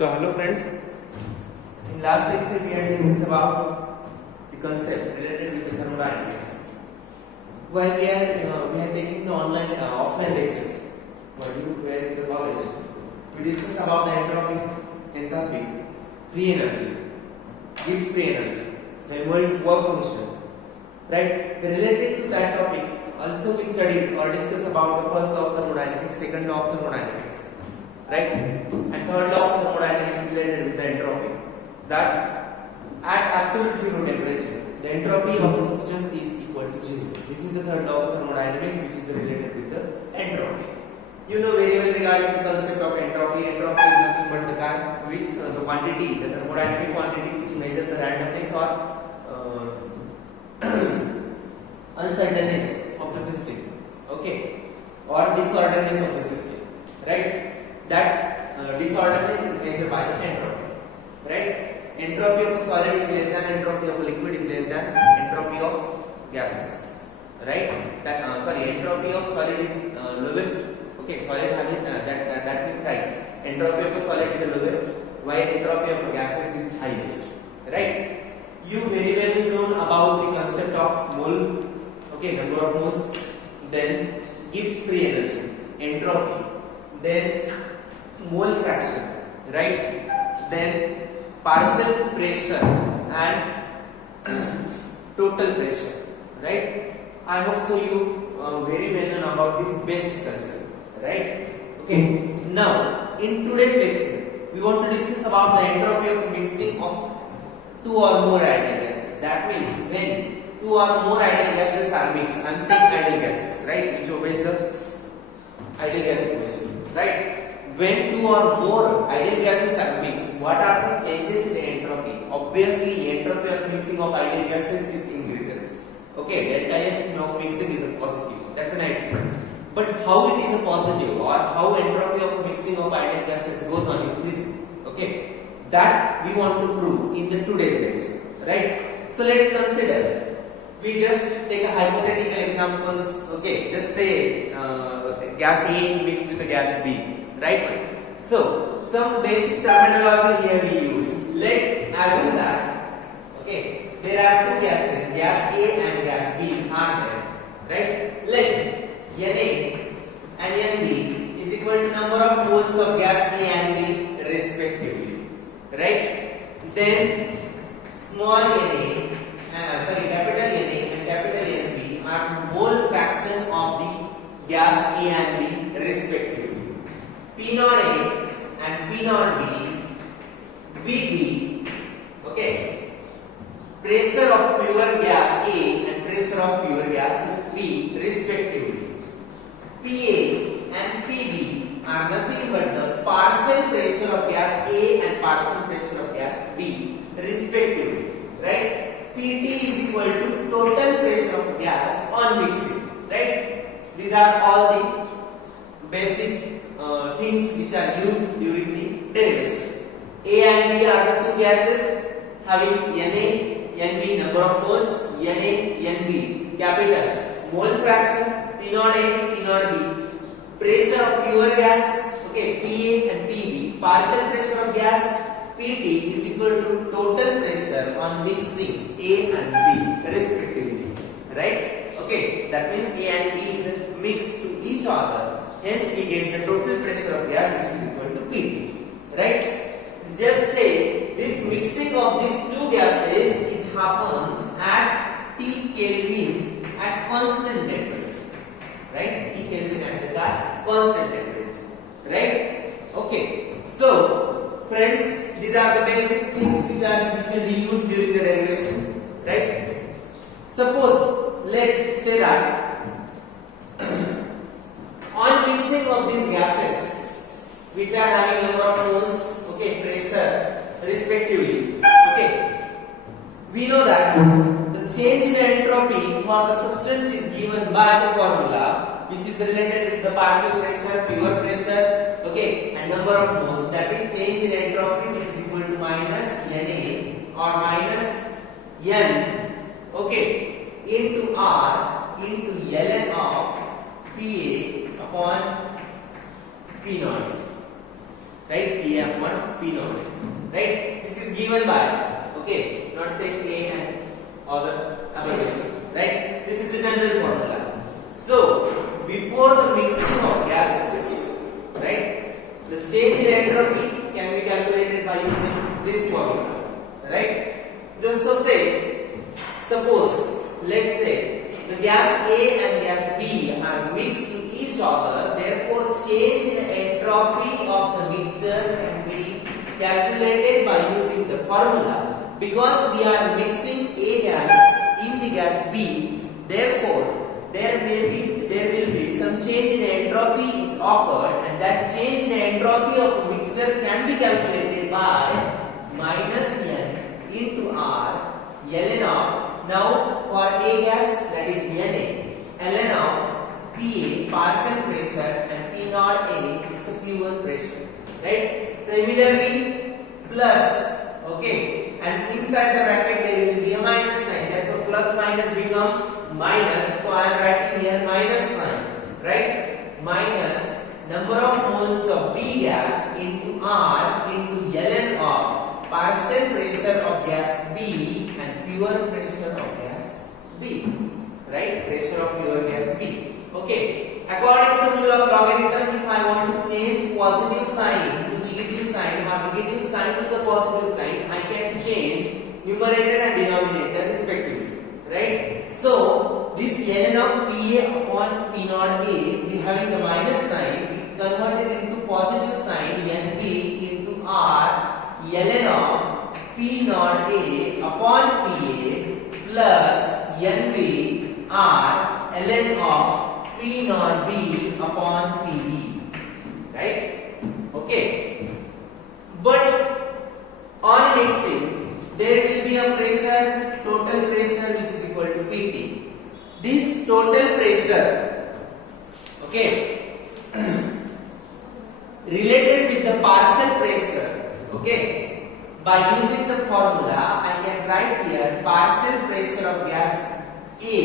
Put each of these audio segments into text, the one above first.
So hello friends, in last lecture we had discussed about the concept related with the thermodynamics. While we are taking the offline lectures, while you were in the college, we discussed about the entropy, free energy, Gibbs free energy, the inverse work function. Right? Related to that topic, also we studied or discussed about the first law of thermodynamics, second law of thermodynamics. Right? And third law of thermodynamics related with the entropy. That at absolute zero temperature, the entropy of the substance is equal to zero. This is the third law of thermodynamics, which is related with the entropy. You know very well regarding the concept of entropy. Entropy is nothing but the quantity, the thermodynamic quantity which measures the randomness or uncertainness of the system. Okay, or disorderness of the system. Right? That disorderness is measured by the entropy, right? Entropy of a solid is less than entropy of a liquid is less than entropy of gases, right? Entropy of solid is lowest. Okay, solid having that is right. Entropy of a solid is the lowest, while entropy of a gases is highest, right? You very well known about the concept of mole, okay, number of moles, then Gibbs free energy, entropy, then mole fraction, right? Then partial pressure and total pressure, right? I hope so you very well know about this basic concept, right? Okay. Now, in today's lecture, we want to discuss about the entropy of mixing of two or more ideal gases. That means when two or more ideal gases are mixed, I am saying ideal gases, right? Which obeys the ideal gas equation, right? When two or more ideal gases are mixed, what are the changes in the entropy? Obviously, entropy of mixing of ideal gases is increases. Okay, delta S of mixing is a positive, definitely. But how it is a positive or how entropy of mixing of ideal gases goes on increasing? Okay, that we want to prove in the today's lecture, right? So let's consider. We just take a hypothetical examples. Okay, just say gas A mixed with the gas B. Right? So, some basic terminology here we use. Let assume that, okay, there are two gases, gas A and gas B are there. Right? Let Na and Nb is equal to number of moles of gas A and B respectively. Right? Then, capital Na and capital Nb are mole fraction of the gas A and B respectively. P naught A and P naught B, Vd, okay, pressure of pure gas A and pressure of pure gas B respectively. Pa and Pb are nothing but the partial pressure of gas A and partial pressure of gas B respectively, right? Pt is equal to total pressure of gas on mixing, right? These are all the basic things which are used during the derivation. A and B are the two gases having Na, Nb number of moles, Na, Nb capital mole fraction, P naught A, P naught B, pressure of pure gas, okay, Pa and Pb, partial pressure of gas, Pt is equal to total pressure on mixing A and B respectively, right? Okay, that means A and B is mixed to each other. Hence, we get the total pressure of gas which is equal to Pt. Right? Just say this mixing of these two gases is happen at T Kelvin at constant temperature. Right? T Kelvin at the constant temperature. Right? Okay. So, friends, these are the basic things which will be used during the derivation. Right? Suppose, let's say that on mixing of these gases which are having number of moles, okay, pressure respectively, okay, we know that the change in entropy for the substance is given by the formula which is related with the partial pressure, pure pressure, okay, and number of moles. That is change in entropy which is equal to minus Na or minus N, okay, into R into ln of Pa upon P naught. right? A upon P naught A, right? This is given by, okay, not say A and other abbreviation, right? This is the general formula. So before the mixing of gases, right, the change in entropy can be calculated by using this formula, right? Just so say, suppose, let's say the gas A and gas B are mixed to each other, therefore change in entropy of the mixture can be calculated by using the formula. Because we are mixing A gas in the gas B, therefore there will be some change in entropy is occurred, and that change in entropy of the mixture can be calculated by minus N into R ln of, now for A gas, that is Na, ln of Pa partial pressure and P naught A is a pure pressure, right? Similarly plus, okay, and inside the bracket there will be a minus sign, therefore plus minus becomes minus, so I am writing here minus sign, right? Minus number of moles of B gas into R into ln of partial pressure of gas B and pure pressure of gas B, right? Pressure of pure gas B. Okay, according to rule of logarithm, if I want to change positive sign to negative sign or negative sign to the positive sign, I can change numerator and denominator respectively, right? So this ln of Pa upon P naught A is having the minus sign, converted into positive sign Np into R ln of P naught A upon Pa plus Nb R ln of P naught B upon Pb, right? Okay, but on mixing there will be a pressure, total pressure, which is equal to Pt. This total pressure, okay, related with the partial pressure, okay, by using the formula I can write here partial pressure of gas A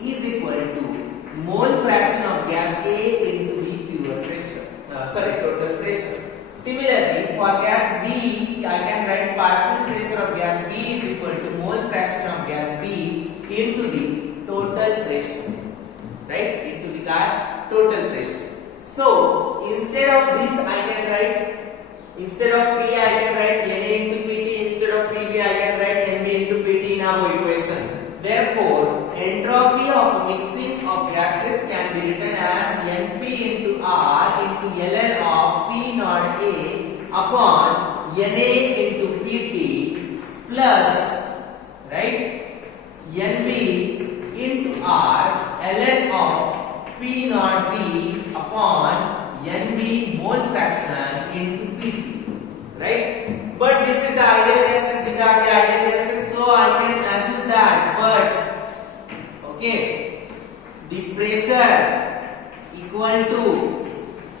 is equal to mole fraction of gas A into the pure pressure, total pressure. Similarly, for gas B, I can write partial pressure of gas B is equal to mole fraction of gas B into the total pressure, right? Into the total pressure. So instead of this, I can write, instead of P, I can write Na into Pt. Instead of Pb, I can write Nb into Pt in our equation. Therefore, entropy of mixing of gases can be written as Np into R into ln of P naught A upon Na into Pt plus, right, Nb into R ln of P naught B upon Nb mole fraction into Pt, right? But this is the ideal gases, these are the ideal gases, so I can assume that, but okay, the pressure equal to,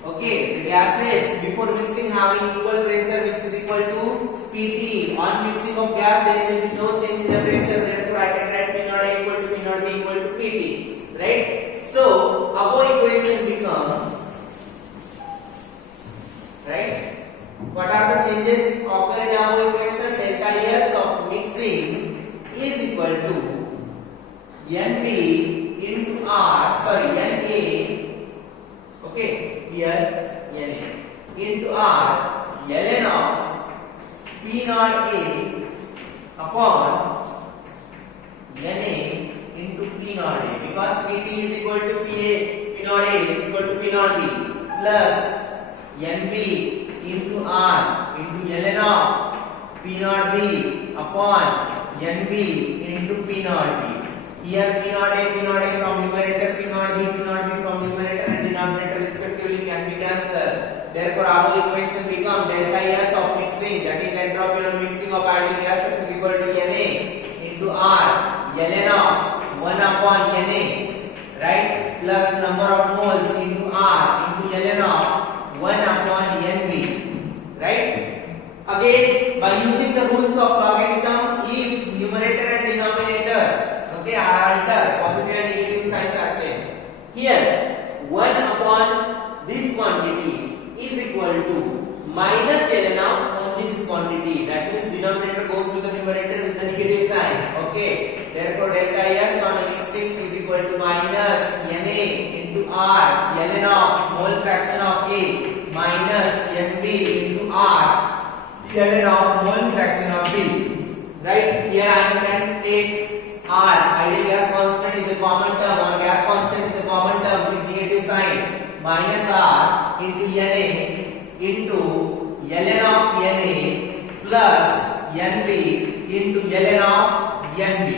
okay, the gases before mixing having equal pressure which is equal to Pt. On mixing of gas there will be no change in the pressure, therefore I can write P naught A equal to P naught B equal to Pt, right? So our equation becomes, right, what are the changes occur in our equation? Delta S of mixing is equal to Np into R, Na, okay, here Na into R ln of P naught A upon Na into P naught A, because Pt is equal to Pa, P naught A is equal to P naught B plus Nb into R into ln of P naught B upon Nb into P naught B. Here P naught A from numerator, P naught B from numerator and denominator respectively can be cancelled. Therefore, our equation becomes delta S of mixing, that is entropy on mixing of ideal gases, is equal to Na into R ln of 1 upon Na, right, plus number of moles into R into ln of 1 upon Nb, right? Again, by using the rules of logarithm, if numerator and denominator, okay, are altered, positive and negative signs are changed. Here 1 upon this quantity is equal to minus ln of only this quantity. That means denominator goes to the numerator with the negative sign. Okay. Therefore, delta S on a mixing is equal to minus Na into R ln of mole fraction of A minus Nb into R ln of mole fraction of B. Right? Here I can take R, ideal gas constant is a common term, or gas constant is a common term with negative sign, minus R into Na into ln of Na plus Nb into ln of Nb.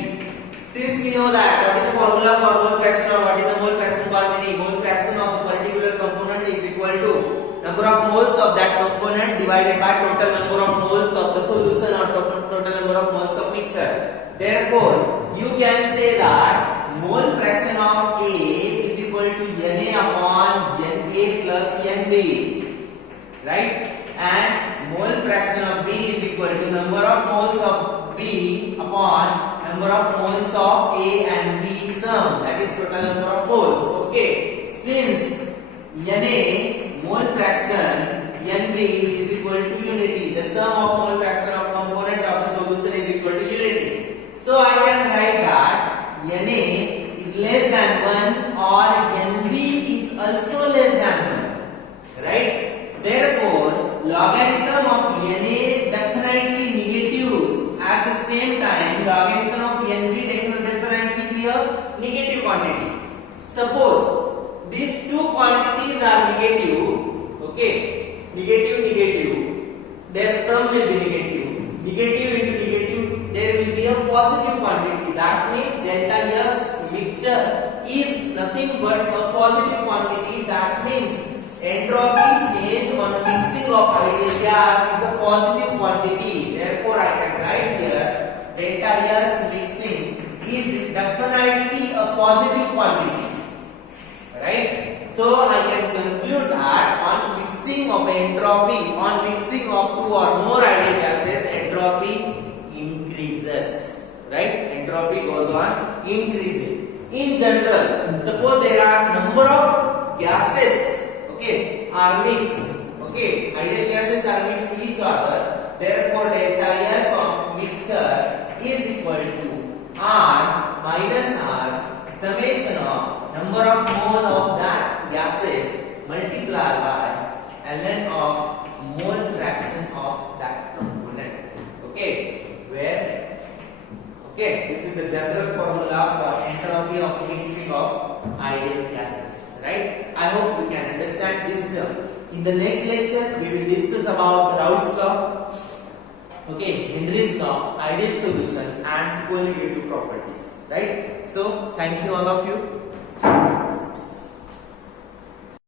Since we know that what is the formula for mole fraction or what is the mole fraction quantity, mole fraction of the particular component is equal to number of moles of that component divided by total number of moles of the solution or total number of moles of mixture. Therefore, you can say that mole fraction of A is equal to Na upon Na plus Nb, right? And mole fraction of B is equal to number of moles of B upon number of moles of A and B sum, that is total number of moles. Okay, since Na mole fraction Nb is equal to unity, the sum of mole fraction of component of the solution is equal to unity. So I can write that Na is less than 1 or Nb is also less than 1, right? Therefore, logarithm of Na definitely negative. At the same time, logarithm of Nb definitely be a negative quantity. Suppose these two quantities are negative, okay, negative, their sum will be negative. Negative into negative, there will be a positive quantity. That means delta S mixture is nothing but a positive quantity. That means entropy change on mixing of ideal gas is a positive quantity. Therefore, I can write here delta S mixing is definitely a positive quantity. Right? So I can conclude that on mixing of entropy, on mixing of two or more ideal gases, entropy increases. Right? Entropy goes on increasing. In general, suppose there are number of gases, okay, are mixed. Okay, ideal gases are mixed with each other. Therefore, delta S of mixture is equal to R minus R summation of number of mole of that gases multiplied by ln of mole fraction of that component. Okay, where this is the general formula for entropy of mixing of ideal gases, right? I hope you can understand this term. In the next lecture, we will discuss about Raoult's law, okay, Henry's law, ideal solution, and co-negative properties, right? So, thank you all of you.